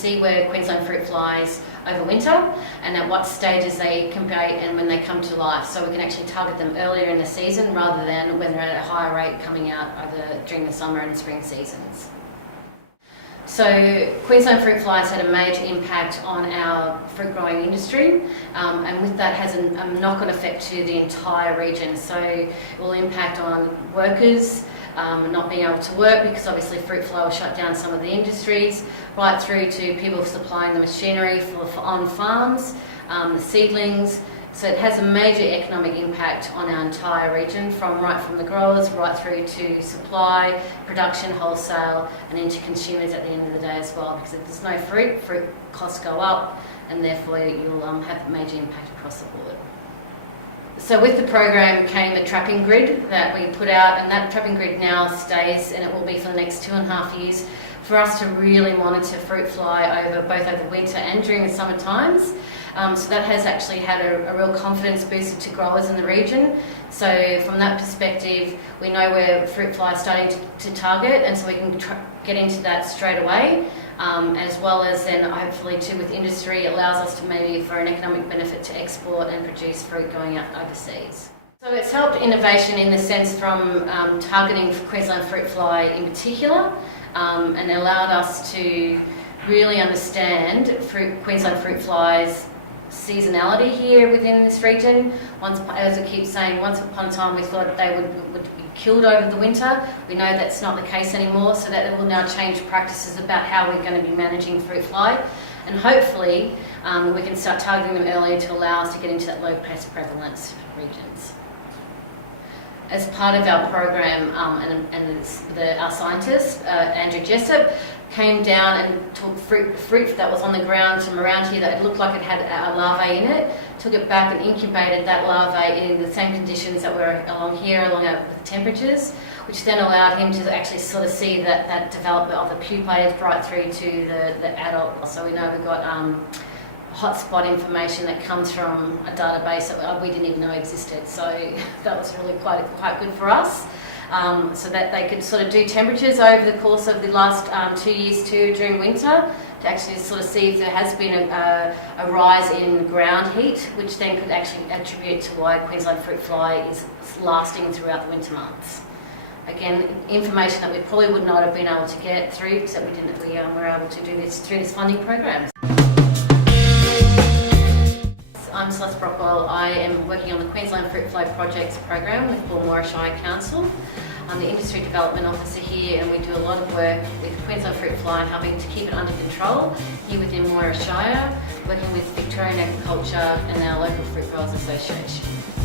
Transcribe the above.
see where Queensland fruit flies overwinter and at what stages they compete and when they come to life, so we can actually target them earlier in the season rather than when they're at a higher rate coming out during the summer and spring seasons. So Queensland fruit flies had a major impact on our fruit growing industry, and with that has a knock-on effect to the entire region. So it will impact on workers not being able to work because obviously fruit fly will shut down some of the industries, right through to people supplying the machinery on farms, the seedlings. So it has a major economic impact on our entire region, right from the growers right through to supply, production, wholesale and into consumers at the end of the day as well, because if there's no fruit costs go up and therefore you'll have a major impact across the board. So with the program came a trapping grid that we put out, and that trapping grid now stays, and it will be for the next 2.5 years, for us to really monitor fruit fly both over winter and during the summer times. So that has actually had a real confidence booster to growers in the region. So from that perspective, we know where fruit fly is starting to target, and so we can get into that straight away. As well as then hopefully too with industry, it allows us to maybe for an economic benefit to export and produce fruit going out overseas. So it's helped innovation in the sense from targeting Queensland fruit fly in particular, and allowed us to really understand Queensland fruit flies seasonality here within this region. As I keep saying, once upon a time we thought they would be killed over the winter. We know that's not the case anymore, so that will now change practices about how we're going to be managing fruit fly, and hopefully we can start targeting them earlier to allow us to get into that low pest prevalence regions. As part of our program, our scientist, Andrew Jessup, came down and took fruit that was on the ground from around here that looked like it had a larvae in it, took it back and incubated that larvae in the same conditions that were along here, with the temperatures, which then allowed him to actually sort of see that development of the pupae right through to the adult. So we know we've got hotspot information that comes from a database that we didn't even know existed. So that was really quite good for us. So that they could sort of do temperatures over the course of the last 2 years too during winter, to actually sort of see if there has been a rise in ground heat, which then could actually attribute to why Queensland fruit fly is lasting throughout the winter months. Again, information that we probably would not have been able to get through, because we were able to do this through this funding program. I'm Celeste Brockwell. I am working on the Queensland Fruit Fly Projects program with Woomera Shire Council. I'm the Industry Development Officer here, and we do a lot of work with Queensland Fruit Fly and helping to keep it under control here within Woomera Shire, working with Victorian Agriculture and our local Fruit Growers Association.